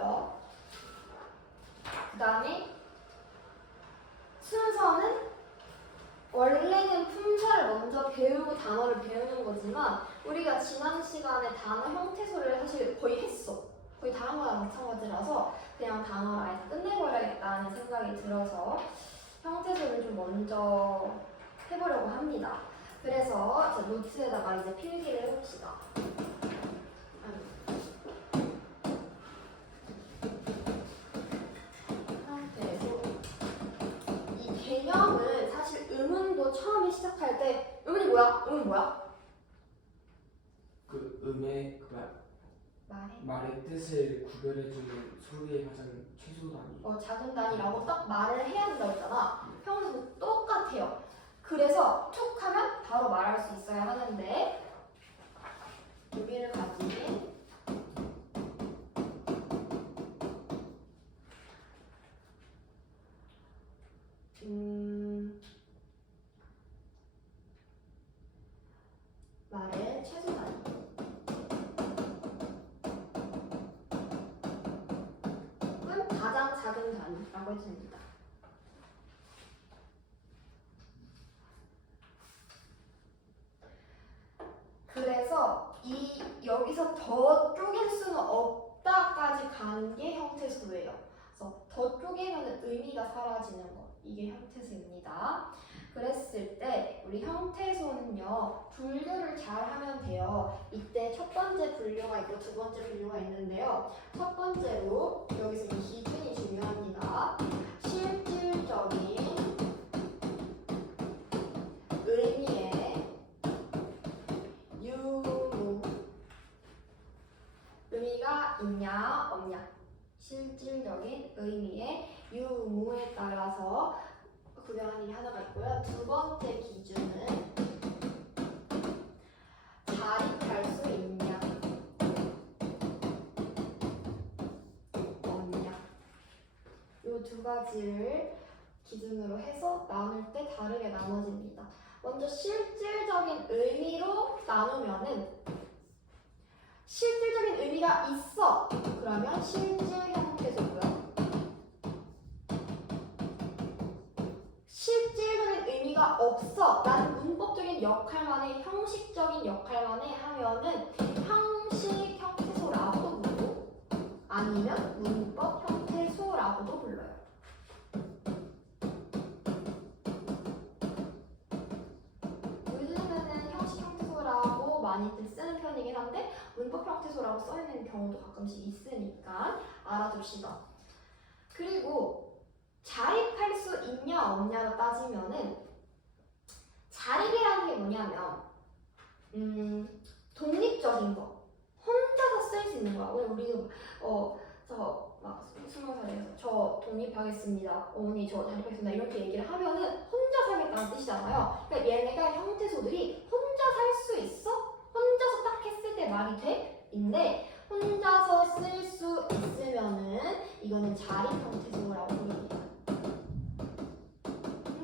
있고요. 그 다음에 순서는 원래는 품사를 먼저 배우고 단어를 배우는 거지만 우리가 지난 시간에 단어 형태소를 사실 거의 했어. 거의 다 한 거랑 마찬가지라서 그냥 단어를 아예 끝내버려야겠다는 생각이 들어서 형태소를 좀 먼저 해보려고 합니다. 그래서 자, 노트에다가 이제 필기를 해봅시다. 형태소. 이 개념은 사실 의문도 처음에 시작할 때 의문이 뭐야? 의문 뭐야? 그 음의 말의 뜻을 구별해주는 소리의 가장 최소 단위. 작은 단위라고 딱 말을 해야 된다고 했잖아. 형태도 똑같아요. 그래서 툭 하면 바로 말할 수 있어야 하는데 의미를 가진 말의 최소 단위. 은 가장 작은 단위라고 해줍니다. 그래서 여기서 더 쪼갤 수는 없다까지 가는 게 형태소예요. 그래서 더 쪼개면 의미가 사라지는 거. 이게 형태소입니다. 그랬을 때 우리 형태소는요 분류를 잘 하면 돼요. 이때 첫 번째 분류가 있고 두 번째 분류가 있는데요. 첫 번째로 여기서 이 기준이 중요합니다. 실질적인 의미의 유무. 의미가 있냐 없냐. 실질적인 의미의 유무에 따라서 구별하는 게 하나가 있고요. 두 번째 기준은 자립할 수 있냐 없냐. 이 두 가지를 기준으로 해서 나눌 때 다르게 나눠집니다. 먼저 실질적인 의미로 나누면은 실질적인 의미가 있어. 그러면 실질 형태소고요. 실질적인 의미가 없어. 나는 문법적인 역할만 해, 형식적인 역할만 해 하면은 형식 형태소라고도 부르고 아니면 문법 형태소라고도 불러요. 요즘에는 형식 형태소라고 많이들 쓰는 편이긴 한데 문법 형태소라고 써있는 경우도 가끔씩 있으니까 알아둡시다. 그리고 자립할 수 있냐 없냐로 따지면은 자립이라는 게 뭐냐면 독립적인 거 혼자서 쓸 수 있는 거야. 우리 저 막 20살에서 저 독립하겠습니다. 어머니 저 자립하겠습니다. 이렇게 얘기를 하면은 혼자 살겠다는 뜻이잖아요. 그러니까 얘네가 형태소들이 혼자 살 수 있어? 혼자서 딱 했을 때 말이 돼? 인데 혼자서 쓸 수 있으면은 이거는 자립 형태소라고 부릅니다.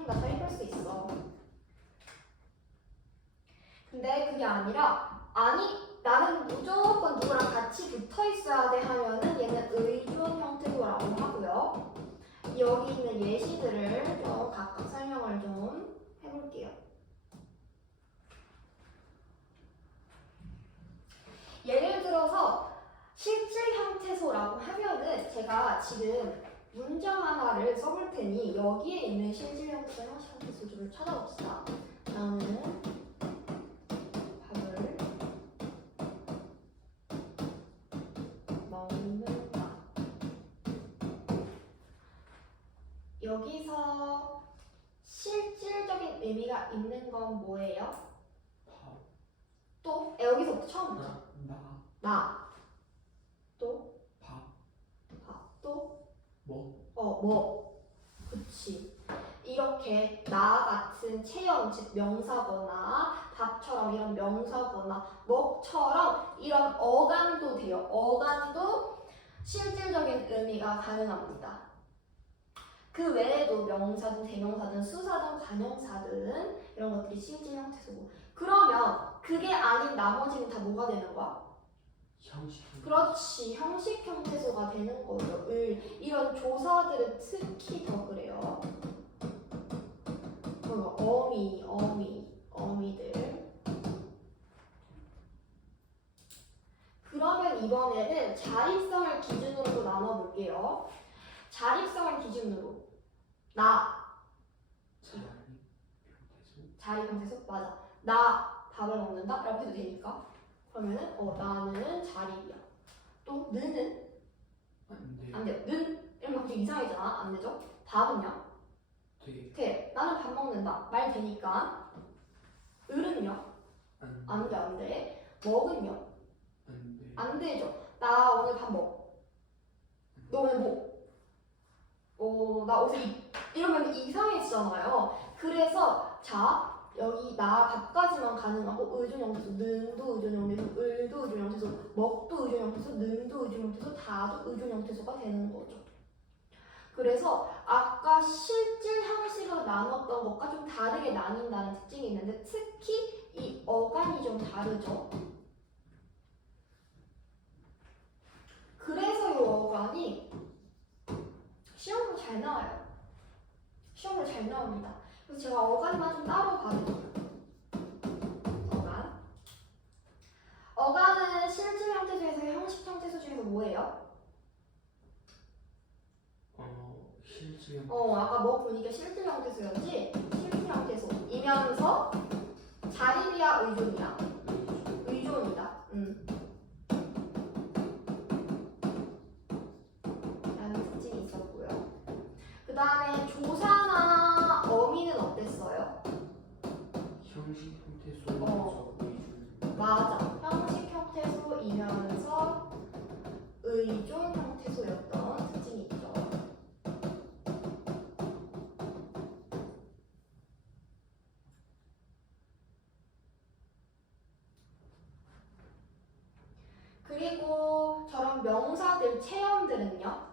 나 자립할 수 있어. 근데 그게 아니라 아니 나는 무조건 누구랑 같이 붙어 있어야 돼 하면은 얘는 의존 형태소라고 하고요. 여기 있는 예시들을 좀 각각 설명을 좀 해볼게요. 예를 들어서 실질 형태소라고 하면은 제가 지금 문장 하나를 써볼 테니 여기에 있는 실질 형태소, 형식 형태소를 찾아봅시다. 나는 밥을 먹는다. 여기서 실질적인 의미가 있는 건 뭐예요? 밥. 또 여기서부터 처음부터 나. 또 밥. 또 뭐. 그치. 이렇게 나 같은 체형, 즉 명사거나 밥처럼 이런 명사거나 먹처럼 이런 어감도 돼요. 어감도 실질적인 의미가 가능합니다. 그 외에도 명사든 대명사든 수사든 관형사든 이런 것들이 실질 형태소고. 그러면 그게 아닌 나머지는 다 뭐가 되는 거야? 형식. 그렇지. 형식 형태소가 되는 거죠. 이런 조사들은 특히 더 그래요. 어미들. 그러면 이번에는 자립성을 기준으로 나눠볼게요. 자립성을 기준으로 자립 형태소? 맞아. 나 밥을 먹는다? 라고 해도 되니까. 그러면은 나는 자립이야. 또 는은? 안 돼요. 는? 이러면 갑자기 이상해지잖아. 안 되죠? 밥은요? 돼. 나는 밥 먹는다. 말 되니까. 을은요? 안 돼, 안 돼. 먹은요? 안 되죠. 나 오늘 밥 먹어. 너 오늘 뭐? 나 옷을 이러면 이상해지잖아요. 그래서 자, 여기 나 밥까지만 가능하고 의존형태소, 는도 의존형태소, 을도 의존형태소, 먹도 의존형태소, 는도 의존형태소, 다도 의존형태소가 되는 거죠. 그래서 아까 실질 형식으로 나눴던 것과 좀 다르게 나뉜다는 특징이 있는데 특히 이 어간이 좀 다르죠. 그래서 이 어간이 시험으로 잘 나와요. 시험으로 잘 나옵니다. 그래서 제가 어간만 좀 따로 봐드릴게요. 어간은 실질 형태 중에서 형식 형태소 중에서 뭐예요? 실질. 아까 뭐 보니까 실질 형태소였지? 실질 형태소이면서 자립이야 의존이야? 의존이다. 라는 특징이 있었고요. 그 다음에 조사나 어미는 어땠어요? 형식 형태소이면서 의존. 맞아. 형식 형태소이면서 의존 형태소였던 특징이 있죠. 그리고 저런 명사들, 체험들은요?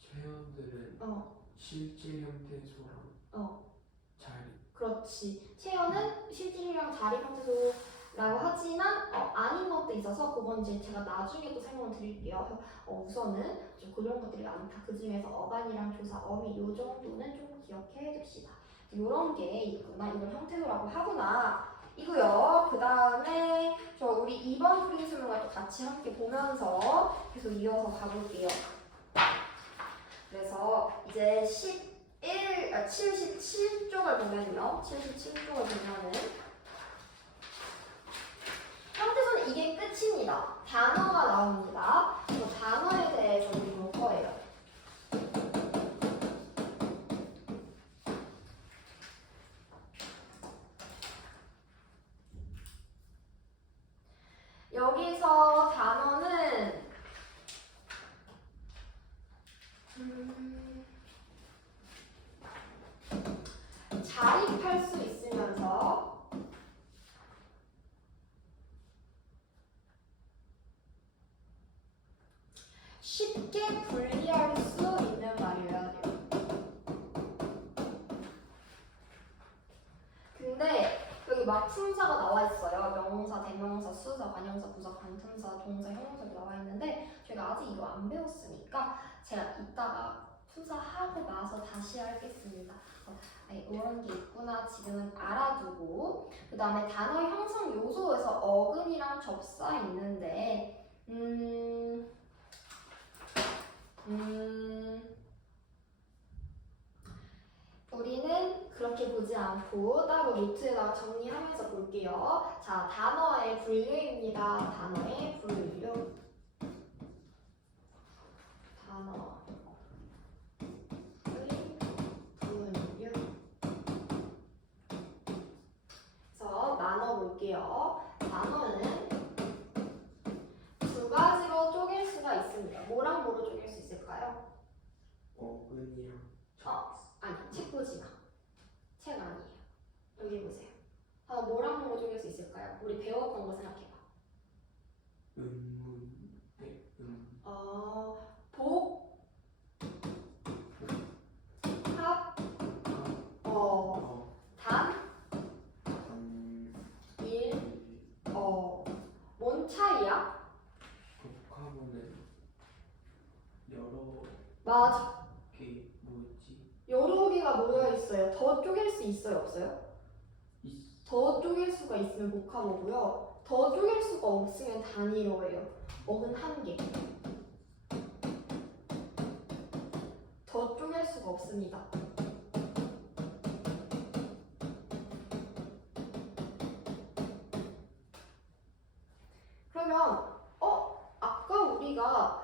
체험들은 실질 형태소랑 자립. 그렇지. 체험은 실질이랑 자립 형태소라고 하지만 아닌 것도 있어서 그건 이제 제가 나중에 또 설명을 드릴게요. 우선은 좀 그런 것들이 많다. 그 중에서 어간이랑 조사, 어미 요 정도는 좀 기억해 둡시다. 이런 게 있구나. 이걸 형태소라고 하구나. 이고요. 그 다음에 우리 2번 풀이 설명을 또 같이 함께 보면서 계속 이어서 가볼게요. 그래서 이제 77쪽을 보면요. 77쪽을 보면은 형태소는 이게 끝입니다. 단어가 나옵니다. 그래서 단어에 대해서 우리 볼 거예요. 여기서 단어는 자립할 수 있으면서 쉽게 분리할 수 있는 말이어야 돼요. 근데 여기 막 품사가 나와 있어요. 명사, 대명사, 수사, 관형사, 부사, 관품사, 동사, 형용사가 나와 있는데 제가 아직 이거 안 배웠으니까 제가 이따가 품사하고 나서 다시 하겠습니다. 이런 게 있구나 지금은 알아두고 그 다음에 단어 형성 요소에서 어근이랑 접사 있는데 우리는 그렇게 보지 않고 따로 노트에다가 정리하면서 볼게요. 자, 단어의 분류입니다. 단어의 분류. 단어의 분류. 그래서 나눠볼게요. 단어는 두 가지로 쪼갤 수가 있습니다. 뭐랑 뭐로 쪼갤 수 있을까요? 어근이랑 아니, 책 보지 마. 책 아니에요. 여기 보세요. 뭐랑 뭐로 쪼갤 수 있을까요? 우리 배웠던 거 생각해봐. 복, 합, 단, 일, 뭔 차이야? 맞아. 그게 뭐였지? 여러 개가 모여 있어요. 더 쪼갤 수 있어요, 없어요? 더 쪼갤 수가 있으면 복합어고요. 더 쪼갤 수가 없으면 단위어예요. 어근 한 개. 더 쪼갤 수가 없습니다. 그러면 아까 우리가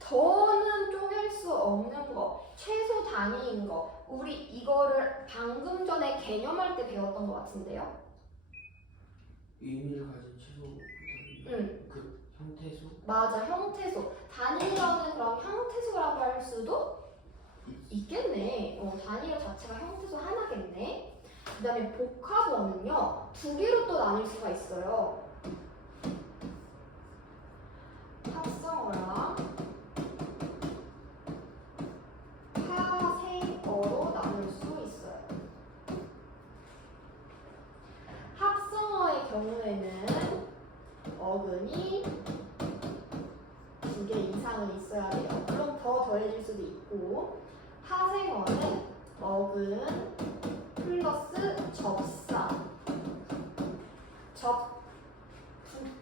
더는 쪼갤 수 없는 거, 최소 단위인 거, 우리 이거를 방금 전에 개념할 때 배웠던 것 같은데요? 의미를 가진 최소 응. 그 형태수? 맞아, 형태소. 단위라는 그럼 형태소라고 할 수도 있겠네. 단위어 자체가 형태소 하나겠네. 그 다음에 복합어는요, 두 개로 또 나눌 수가 있어요. 합성어랑 파생어로 나눌 수 있어요. 합성어의 경우에는 어근이 두 개 이상은 있어야 돼요. 물론 더 더해질 수도 있고, 파생어는 어근 플러스 접사.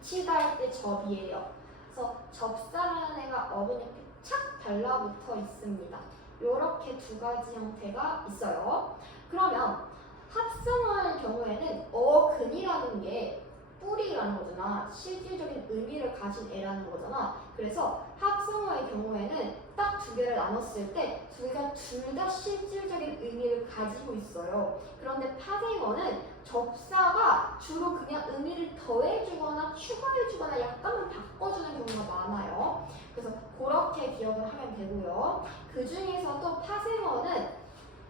붙이다 할 때 접이에요. 그래서 접사라는 애가 어근 옆에 착 달라붙어 있습니다. 이렇게 두 가지 형태가 있어요. 그러면 합성어의 경우에는 어근이라는 게 뿌리라는 거잖아. 실질적인 의미를 가진 애라는 거잖아. 그래서 합성어의 경우에는 딱 두 개를 나눴을 때 두 개가 둘 다 실질적인 의미를 가지고 있어요. 그런데 파생어는 접사가 주로 그냥 의미를 더해주거나 추가해주거나 약간만 바꿔주는 경우가 많아요. 그래서 그렇게 기억을 하면 되고요. 그 중에서도 파생어는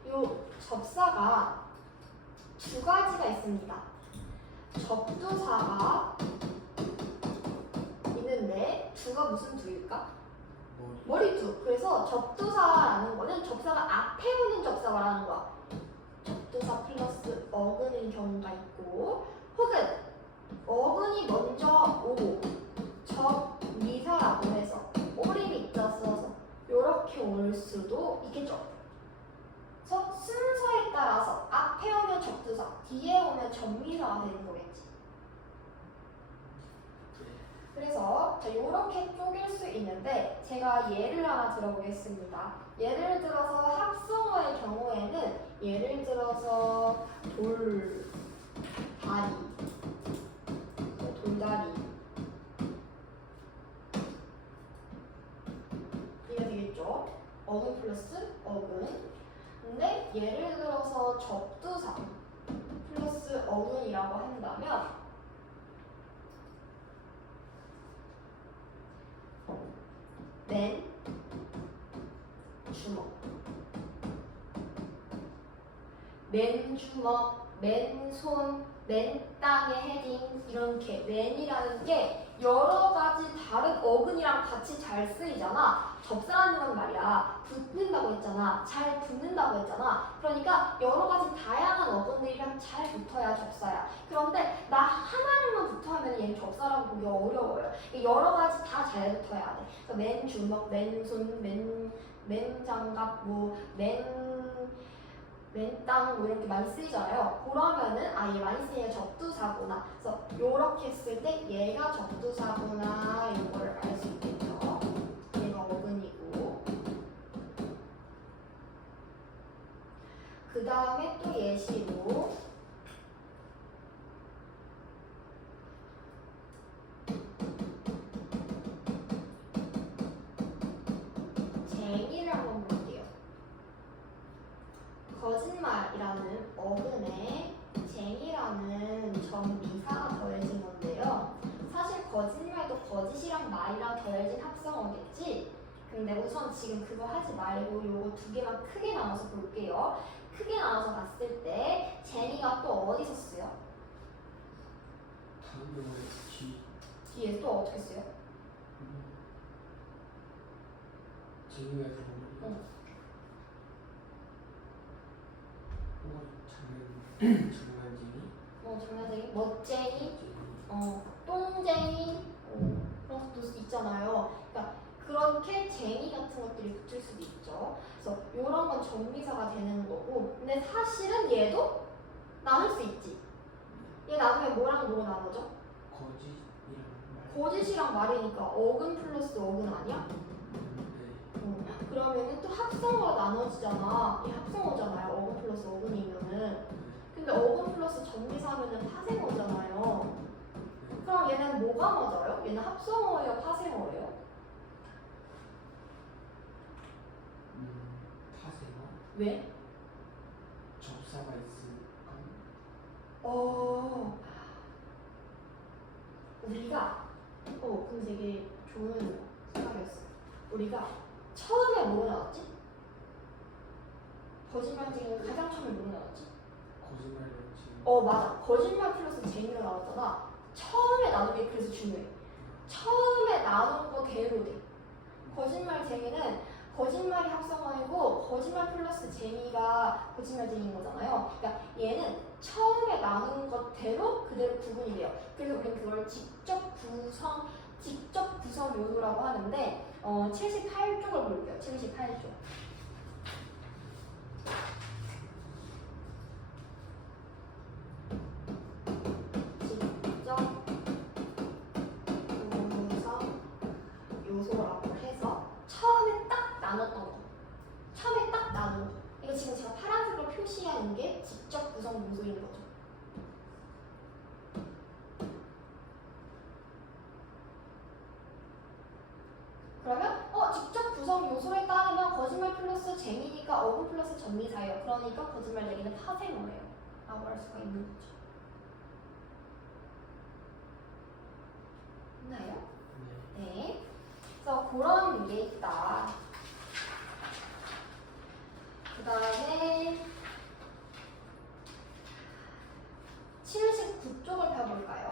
이 접사가 두 가지가 있습니다. 접두사가 있는데 두가 무슨 두일까? 머리두. 그래서 접두사라는 거는 접사가 앞에 오는 접사라는 거야. 접두사 플러스 어근인 경우가 있고, 혹은 어근이 먼저 오고 접미사라고 해서 오리 밑자 써서 이렇게 올 수도 있겠죠. 그래서 순서에 따라서 앞에 오면 접두사, 뒤에 오면 접미사가 되는 거겠지. 그래서 이렇게 쪼갤 수 있는데 제가 예를 하나 들어보겠습니다. 예를 들어서 합성어의 경우에는 예를 들어서 돌다리 이게 되겠죠. 어근 플러스 어근. 근데 예를 들어서 접두사 플러스 어근이라고 한다면 맨 주먹, 맨 주먹, 맨손, 맨 땅에 헤딩 이렇게 맨이라는 게 여러 가지 다른 어근이랑 같이 잘 쓰이잖아. 접사라는 건 말이야. 붙는다고 했잖아. 잘 붙는다고 했잖아. 그러니까 여러 가지 다양한 어근들이랑 잘 붙어야 접사야. 그런데 나 하나를만 붙어 하면 얘는 접사라고 보기 어려워요. 여러 가지 다 잘 붙어야 돼. 그래서 맨 주먹, 맨 손, 맨 장갑, 맨 땅 이렇게 많이 쓰이잖아요. 그러면은 얘 많이 쓰이는 접두사구나. 그래서 이렇게 했을 때 얘가 접두사구나 이거를 알 수 있겠죠. 얘가 어근이고. 그 다음에 또 예시로 쟁이를 한번 볼게요. 거짓말이라는 어근에 쟁이라는 전미사가 더해진 건데요. 사실 거짓말도 거짓이랑 말이랑 더해진 합성어겠지? 근데 우선 지금 그거 하지 말고 요거 두 개만 크게 나눠서 볼게요. 크게 나눠서 봤을 때 쟁이가 또 어디서 쓰여? 뒤에 또 어떻게 쓰여? 쟁이가 들어오면 장난쟁이? 장난쟁이, 멋쟁이, 똥쟁이 그런 것도 있잖아요. 그러니까 그렇게 쟁이 같은 것들이 붙을 수도 있죠. 그래서 이런 건 정미사가 되는 거고, 근데 사실은 얘도 나눌 수 있지. 얘 나누면 뭐랑 뭐 나누죠? 거짓이랑 말이니까 어근 플러스 어근 아니야? 그러면은 또 합성어가 나눠지잖아. 이 합성어잖아요. 어근 플러스 어근이면은. 근데 어근 플러스 전미사면은 파생어잖아요. 그럼 얘는 뭐가 맞아요? 얘는 합성어예요? 파생어예요? 파생어? 왜? 접사가 있으니까. 우리가 그럼 되게 좋은 생각이었어. 우리가 처음에 뭐 나왔지? 거짓말쟁이는 가장 처음에 뭐 나왔지? 거짓말이었지. 맞아. 거짓말 플러스 쟁이가 나왔잖아. 처음에 나눈 게 그래서 중요해. 처음에 나눈 거 대로 돼. 거짓말쟁이는 거짓말이 합성어이고 거짓말 플러스 쟁이가 거짓말쟁이인 거잖아요. 그러니까 얘는 처음에 나눈 것대로 그대로 구분이 돼요. 그래서 우리는 그걸 직접 구성 요소라고 하는데 78쪽을 볼게요. 78쪽. 직접 구성 요소라고 해서 처음에 딱 나눴던 거. 처음에 딱 나눈 거. 이거 지금 제가 파란색으로 표시하는 게 직접 구성 요소인 거죠. 그러면 직접 구성 요소에 따르면 거짓말 플러스 쟁이니까 어구 플러스 전미사예요. 그러니까 거짓말쟁이는 파생어예요. 라고 할 수가 있는 거죠. 있나요? 네. 그래서 그런 게 있다. 그 다음에 79쪽을 펴볼까요?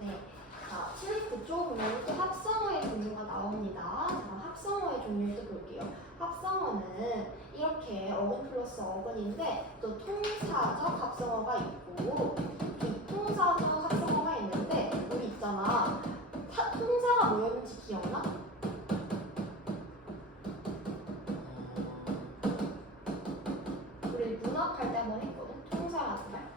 네. 자, 79쪽 보면 또 합성어의 종류가 나옵니다. 자, 합성어의 종류를 또 볼게요. 합성어는 이렇게 어근 플러스 어근인데 또 통사적 합성어가 있고 비통사적 합성어가 있는데 우리 있잖아. 통사가 뭐였는지 기억나? 우리 문학할 때 한번 했거든. 통사라는 말.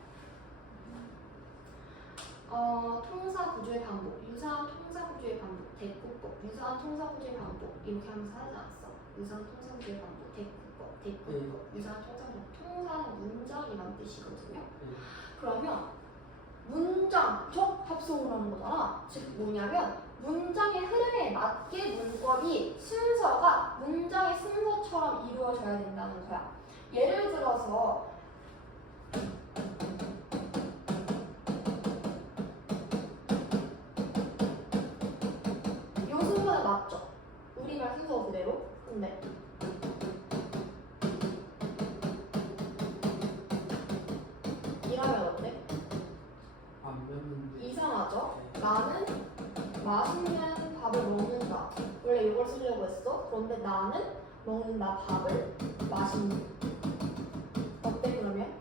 통사 구조의 반복, 유사한 통사 구조의 반복, 대꾸법, 유사한 통사 구조의 반복 이렇게 하면서 하지 않았어? 유사한 통사 구조의 반복, 대꾸법, 유사한 통사 구조. 통사는 문장이란 뜻이거든요. 그러면 문장적 합성을 하는 거잖아. 즉 뭐냐면 문장의 흐름에 맞게 문법이 순서가 문장의 순서처럼 이루어져야 된다는 거야. 예를 들어서 요 순서는 맞죠? 우리말 순서 그대로. 근데 이러면 어때? 안 배웠는데. 이상하죠? 나는 맛있는 밥을 먹는다. 원래 이걸 쓰려고 했어. 그런데 나는 먹는다 밥을 맛있는. 어때 그러면?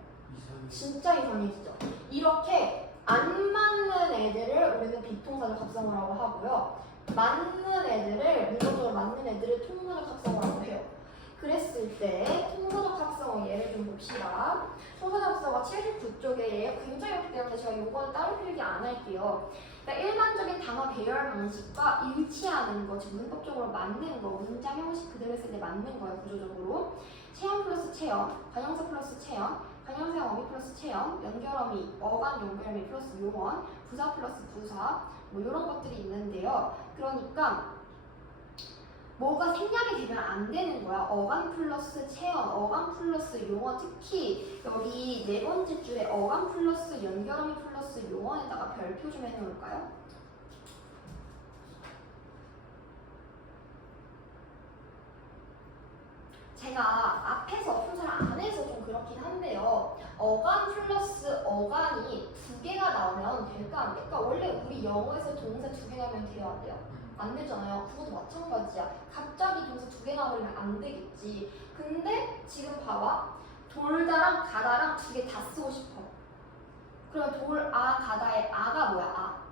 진짜 이상해지죠? 이렇게 안 맞는 애들을 우리는 비통사적 합성어라고 하고요. 맞는 애들을, 문법적으로 맞는 애들을 통사적 합성어라고 해요. 그랬을 때 통사적 합성어 예를 좀 봅시다. 통사적 합성어 79쪽에 굉장히 어렵기 때문에 제가 요거는 따로 필기 안 할게요. 그러니까 일반적인 단어 배열 방식과 일치하는 거, 즉 문법적으로 맞는 거, 문장 형식 그대로 했을 때 맞는 거예요, 구조적으로. 체형 플러스 체형, 관형사 플러스 체형, 관형사 어미 플러스 체형, 연결어미, 어간 연결어미 플러스 용언, 부사 플러스 부사, 뭐 이런 것들이 있는데요. 그러니까 뭐가 생략이 되면 안 되는 거야. 어간 플러스 체형, 어간 플러스 용언, 특히 여기 네 번째 줄에 어간 플러스 연결어미 플러스 용언에다가 별표 좀 해놓을까요? 제가 앞에서 품사를 안 해서 좀 그렇긴 한데요. 어간 플러스 어간이 두 개가 나오면 될까 안 될까? 원래 우리 영어에서 동사 두 개 나오면 돼요, 안 돼요? 안 되잖아요. 그것도 마찬가지야. 갑자기 동사 두 개 나오면 안 되겠지. 근데 지금 봐봐. 돌다랑 가다랑 두 개 다 쓰고 싶어. 그러면 가다의 아가 뭐야?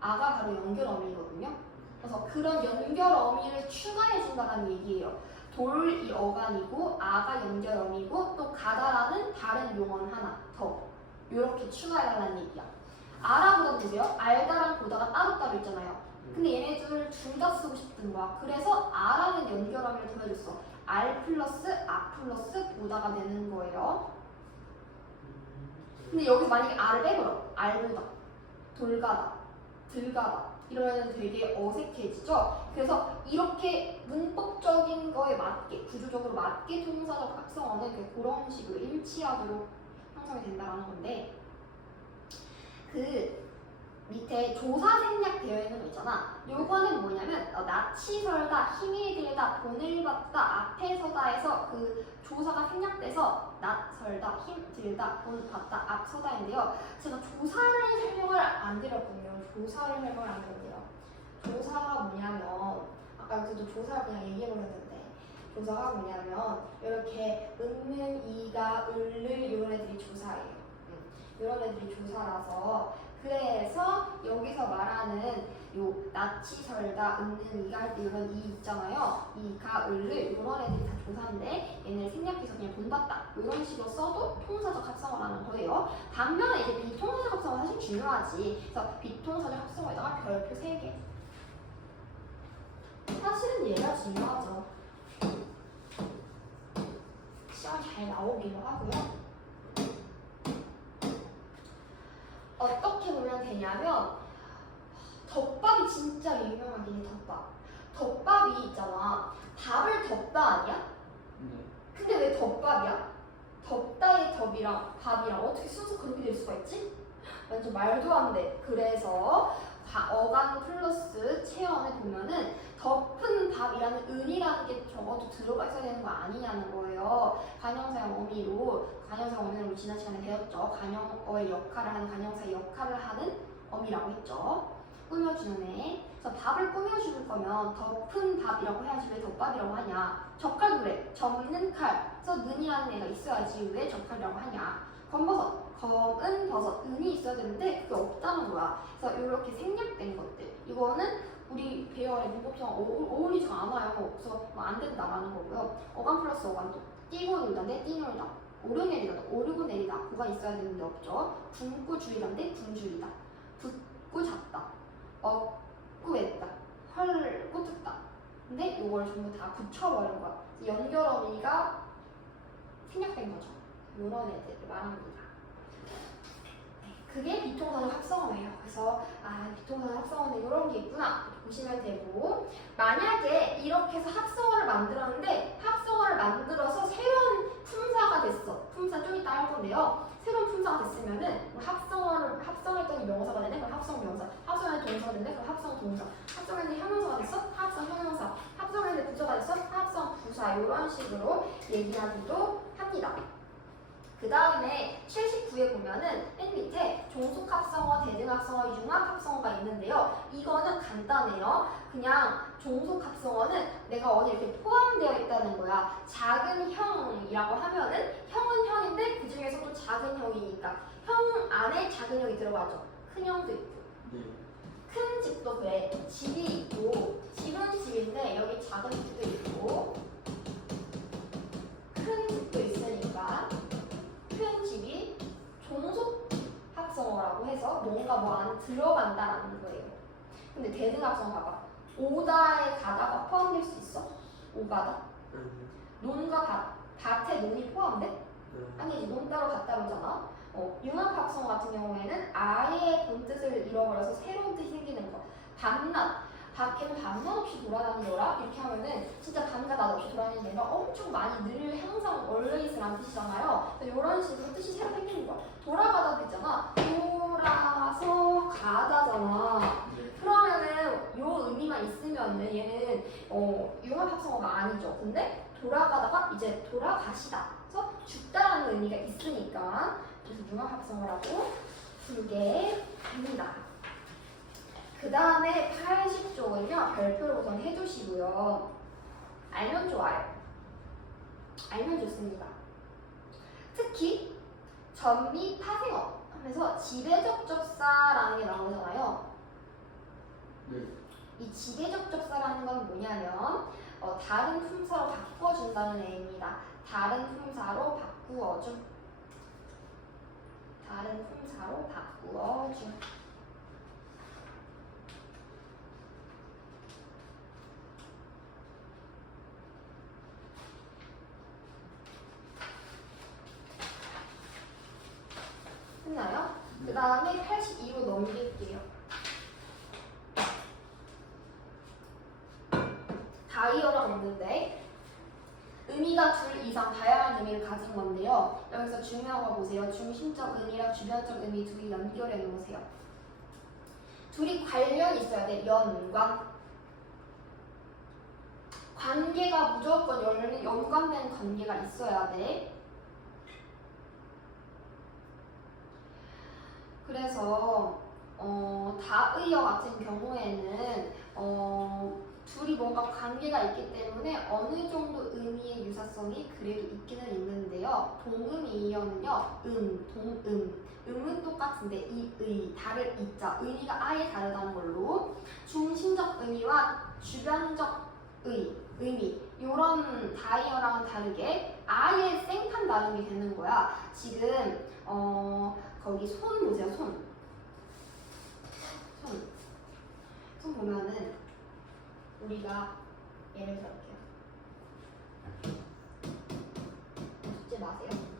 아가 바로 연결어미거든요. 그래서 그런 연결 어미를 추가해 준다는 얘기예요. 돌이 어간이고 아가 연결 어미고 또 가다라는 다른 용어는 하나 더 이렇게 추가해달라는 얘기야. 아라보다 보세요. 알다랑 보다가 따로따로 있잖아요. 근데 얘네들을 둘 다 쓰고 싶은 거야. 그래서 아라는 연결 어미를 더해줬어. 알 플러스 아 플러스 보다가 되는 거예요. 근데 여기서 만약에 알을 빼버려. 알보다 돌가다 들가다 이러면 되게 어색해지죠. 그래서 이렇게 문법적인 거에 맞게 구조적으로 맞게 동사적 합성어는 그런 식으로 일치하도록 형성이 된다는 건데 그 밑에 조사 생략 되어 있는 거 있잖아. 요거는 뭐냐면 낯이 설다, 힘이 들다, 본을 받다, 앞에 서다에서 그 조사가 생략돼서 낯 설다, 힘 들다, 본 받다, 앞 서다인데요. 제가 조사를 설명을 안 드렸거든요. 조사를 설명을 안 드렸대요. 조사가 뭐냐면 아까 여기서도 조사를 그냥 얘기해버렸는데 조사가 뭐냐면 이렇게 은는, 이가, 을을 이런 애들이 조사예요. 이런 애들이 조사라서 그래서 여기서 말하는 요 낯이 설다, 은는, 이가 할 때 이런 이 있잖아요. 이가, 을을 이런 애들이 다 조사인데 얘네 생략해서 그냥 본받다 이런 식으로 써도 통사적 합성어라는 거예요. 반면에 이제 비통사적 합성어 사실 중요하지. 그래서 비통사적 합성어에다가 별표 3개. 사실은 얘가 중요하죠. 시험 잘 나오기도 하고요. 어떻게 보면 되냐면 덮밥이 진짜 유명하긴 해. 덮밥이 있잖아. 밥을 덮다 아니야? 근데 왜 덮밥이야? 덮다의 덮이랑 밥이랑 어떻게 순서 그렇게 될 수가 있지? 완전 말도 안 돼. 그래서 어간 플러스 체언에 보면은 덮은 밥이라는 은이라는 게 적어도 들어가 있어야 되는 거 아니냐는 거예요. 관형사형 어미로 관형사형 어미를 지난 시간에 배웠죠. 관형어의 역할을 하는 관형사의 역할을 하는 어미라고 했죠. 꾸며주는 애. 그래서 밥을 꾸며줄 거면 덮은 밥이라고 해야지 왜 덮밥이라고 하냐. 젓갈도 그래. 접는 칼. 그래서 는이라는 애가 있어야지 왜 젓갈이라고 하냐. 검버섯. 검은 버섯. 은이 있어야 되는데 그게 없다는 거야. 그래서 이렇게 생략된 것들. 이거는 우리 배열의 문법상 어울리지가 않아요. 그래서 안 된다라는 거고요. 어간 플러스 어간도 띄고 놀다인데 띄놀다. 오르 내리다. 오르고 내리다. 구가 있어야 되는데 없죠. 굶고 줄이다인데 굶주리다. 붙고 잡다. 얻고 했다. 헐고 뜯다. 근데 이걸 전부 다 붙여버린 거야. 연결 어미가 생략된 거죠. 이런 애들을 말합니다. 그게 비통사적 합성어예요. 그래서 비통사적 합성어는 이런 게 있구나 보시면 되고, 만약에 이렇게 해서 합성어를 만들었는데 합성어를 만들어서 새로운 품사가 됐어. 품사 좀 이따 할 건데요. 새로운 품사가 됐으면은 합성어를 합성했더니 명사가 되네. 그럼 합성 명사. 합성했더니 동사가 되네. 그럼 합성 동사. 합성했더니 형용사가 됐어. 합성 형용사. 합성했는데 부사가 됐어. 합성 부사. 이런 식으로 얘기하기도 합니다. 그 다음에 79에 보면은 맨 밑에 종속합성어, 대등합성어, 융합합성어가 있는데요. 이거는 간단해요. 그냥 종속합성어는 내가 어디 이렇게 포함되어 있다는 거야. 작은 형이라고 하면은 형은 형인데 그 중에서도 작은 형이니까 형 안에 작은 형이 들어가죠. 큰 형도 있고. 큰 집도 그래. 집이 있고 집은 집인데 여기 작은 집도 있고 큰 집도 있으니까 큰 집이 종속 합성어라고 해서 뭔가 뭐 안에 들어간다라는 거예요. 근데 대등합성어 봐봐. 오다에 가다가 포함될 수 있어? 오가다? 논과 밭에 논이 포함돼? 아니지. 논 따로 밭 따로잖아. 융합합성어 같은 경우에는 아예 본뜻을 잃어버려서 새로운 뜻이 생기는 거. 밤낮. 밖에는 밤낮 없이 돌아다니더라? 이렇게 하면은 진짜 밤과 낮 없이 돌아다니는 애가 엄청 많이 늘 항상 always라는 뜻이잖아요. 이런 식으로 뜻이 새로 생기는 거야. 돌아가다도 있잖아. 돌아서 가다잖아. 그러면은 요 의미만 있으면은 얘는 융합합성어가 아니죠. 근데 돌아가다가 이제 돌아가시다. 그래서 죽다라는 의미가 있으니까 그래서 융합합성어라고 부르게 됩니다. 그 다음에 80쪽은요, 별표를 우선 해주시고요. 알면 좋아요. 알면 좋습니다. 특히 전미 파생어 하면서 지배적 접사라는 게 나오잖아요. 이 지배적적사라는 건 뭐냐면 다른 품사로 바꿔준다는 의미입니다. 다른 품사로 바꾸어줌. 다른 품사로 바꾸어줌. 됐나요? 그 다음에 82로 넘길게요. 다이어라고 있는데 의미가 둘 이상 다양한 의미를 가진 건데요. 여기서 중요한 거 보세요. 중심적 의미랑 주변적 의미 둘이 연결해 놓으세요. 둘이 관련이 있어야 돼. 연관. 관계가 무조건 연관된 관계가 있어야 돼. 그래서 다의어 같은 경우에는 둘이 뭔가 관계가 있기 때문에 어느 정도 의미의 유사성이 그래도 있기는 있는데요. 동음이어는요, 동음. 음은 똑같은데 이 의, 다를 이자, 의미가 아예 다르다는 걸로 중심적 의미와 주변적 의미 이런 다이어랑은 다르게 아예 생판 다름이 되는 거야. 지금 거기 손 보세요. 손 보면은 우리가 예를 들어볼게요. 웃지 마세요.